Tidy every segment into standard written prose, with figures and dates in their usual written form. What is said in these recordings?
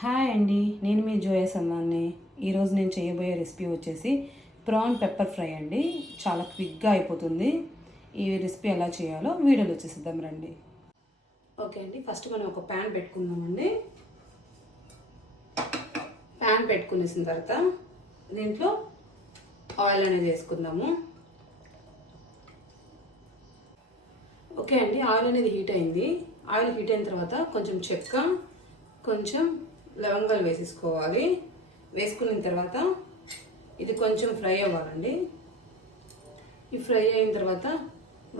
Hi అండి, నేను మీ జోయా సన్నాన్ని. ఈరోజు నేను చేయబోయే రెసిపీ వచ్చేసి ప్రాన్ పెప్పర్ ఫ్రై అండి. చాలా క్విక్గా అయిపోతుంది. ఈ రెసిపీ ఎలా చేయాలో వీడియోలో వచ్చేసిద్దాం రండి. ఓకే అండి, ఫస్ట్ మనం ఒక ప్యాన్ పెట్టుకుందామండి. ప్యాన్ పెట్టుకునేసిన తర్వాత దీంట్లో ఆయిల్ అనేది వేసుకుందాము. ఓకే అండి, ఆయిల్ అనేది హీట్ అయింది. ఆయిల్ హీట్ అయిన తర్వాత కొంచెం చెక్క, కొంచెం లవంగాలు వేసేసుకోవాలి. వేసుకున్న తర్వాత ఇది కొంచెం ఫ్రై అవ్వాలండి. ఈ ఫ్రై అయిన తర్వాత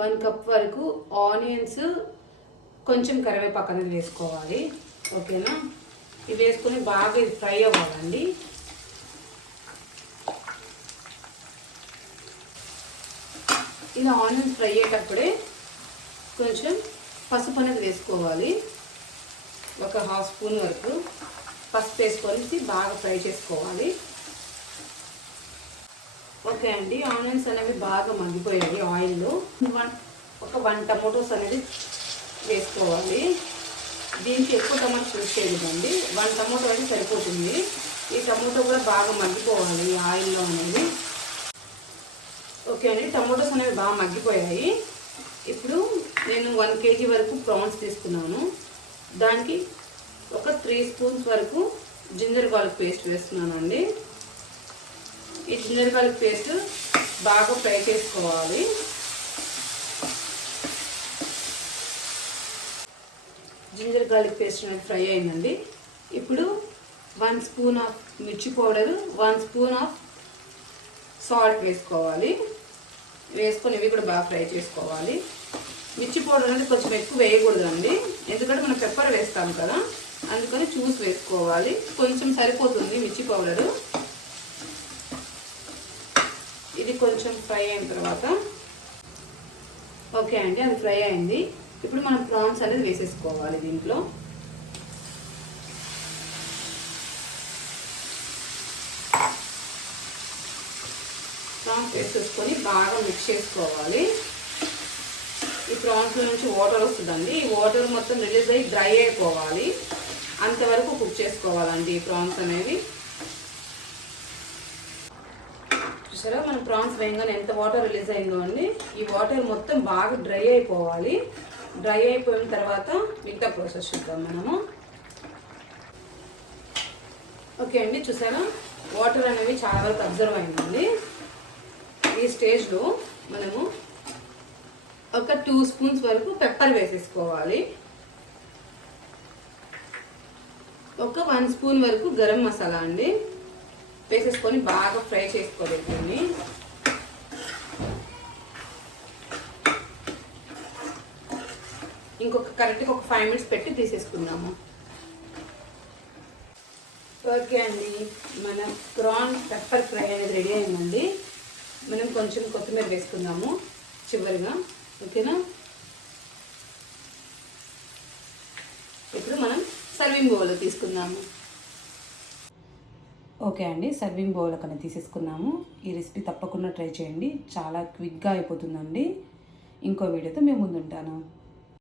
1 కప్ వరకు ఆనియన్స్, కొంచెం కరివేపాకు అనేది వేసుకోవాలి. ఓకేనా, ఇవి వేసుకొని బాగా ఇది ఫ్రై అవ్వాలండి. ఇలా ఆనియన్స్ ఫ్రై అయ్యేటప్పుడే కొంచెం పసుపు అనేది వేసుకోవాలి. ఒక 1/2 స్పూన్ వరకు పసుపు వేసుకొని బాగా ఫ్రై చేసుకోవాలి. ఓకే అండి, ఆనియన్స్ అనేవి బాగా మగ్గిపోయాయి ఆయిల్లో. ఒక 1 టమోటోస్ అనేది వేసుకోవాలి. దీనికి ఎక్కువ టమాటోస్ యూజ్ చేయలేదండి, 1 టమోటో అయితే సరిపోతుంది. ఈ టమోటో కూడా బాగా మగ్గిపోవాలి ఆయిల్లో అనేది. ఓకే అండి, టమోటోస్ అనేవి బాగా మగ్గిపోయాయి. ఇప్పుడు నేను 1 kg వరకు ప్రాన్స్ తీసుకున్నాను. దానికి ఒక 3 స్పూన్స్ వరకు జింజర్ గార్లిక్ పేస్ట్ వేస్తున్నానండి. ఈ జింజర్ గార్లిక్ పేస్ట్ బాగా ఫ్రై చేసుకోవాలి. జింజర్ గార్లిక్ పేస్ట్ అనేది ఫ్రై అయిందండి. ఇప్పుడు 1 స్పూన్ ఆఫ్ మిర్చి పౌడరు, 1 స్పూన్ ఆఫ్ సాల్ట్ వేసుకోవాలి. వేసుకొని ఇవి కూడా బాగా ఫ్రై చేసుకోవాలి. మిర్చి పౌడర్ అనేది కొంచెం ఎక్కువ వేయకూడదండి, ఎందుకంటే మనం పెప్పర్ వేస్తాం కదా, అందుకని చూసి వేసుకోవాలి. కొంచెం సరిపోతుంది మిర్చి పౌడరు. ఇది కొంచెం ఫ్రై అయిన తర్వాత ఓకే అండి, అది ఫ్రై అయింది. ఇప్పుడు మనం ప్రాన్స్ అనేది వేసేసుకోవాలి దీంట్లో. ప్రాన్స్ వేసేసుకొని బాగా మిక్స్ చేసుకోవాలి. ఈ ప్రాన్స్ నుంచి వాటర్ వస్తుందండి. ఈ వాటర్ మొత్తం రిలీజ్ అయ్యి డ్రై అయిపోవాలి. అంతవరకు కుక్ చేసుకోవాలండి ఈ ప్రాన్స్ అనేవి. చూసారా, మన ప్రాన్స్ వేయగానే ఎంత వాటర్ రిలీజ్ అయిందో అండి. ఈ వాటర్ మొత్తం బాగా డ్రై అయిపోవాలి. డ్రై అయిపోయిన తర్వాత మిగతా ప్రాసెస్ చూద్దాం మనము. ఓకే అండి, చూసారా, వాటర్ అనేవి చాలా వరకు అబ్జర్వ్ అయిందండి. ఈ స్టేజ్లో మనము ఒక 2 స్పూన్స్ వరకు పెప్పర్ వేసేసుకోవాలి. ఒక 1 స్పూన్ వరకు గరం మసాలా అండి వేసేసుకొని బాగా ఫ్రై చేసుకోవాలి. దీన్ని కరెక్ట్గా ఒక 5 మినిట్స్ పెట్టి తీసేసుకుందాము. ఓకే అండి, మన ప్రాన్ పెప్పర్ ఫ్రై అనేది రెడీ అయిందండి. మనం కొంచెం కొత్తిమీర వేసుకుందాము చివరిగా. ఓకేనా, ఇప్పుడు మనం సర్వింగ్ బౌల్లో తీసుకుందాము. ఓకే అండి, సర్వింగ్ బౌల్ కన్నా తీసేసుకున్నాము. ఈ రెసిపీ తప్పకుండా ట్రై చేయండి, చాలా క్విక్గా అయిపోతుందండి. ఇంకో వీడియోతో మేము ముందుంటాను.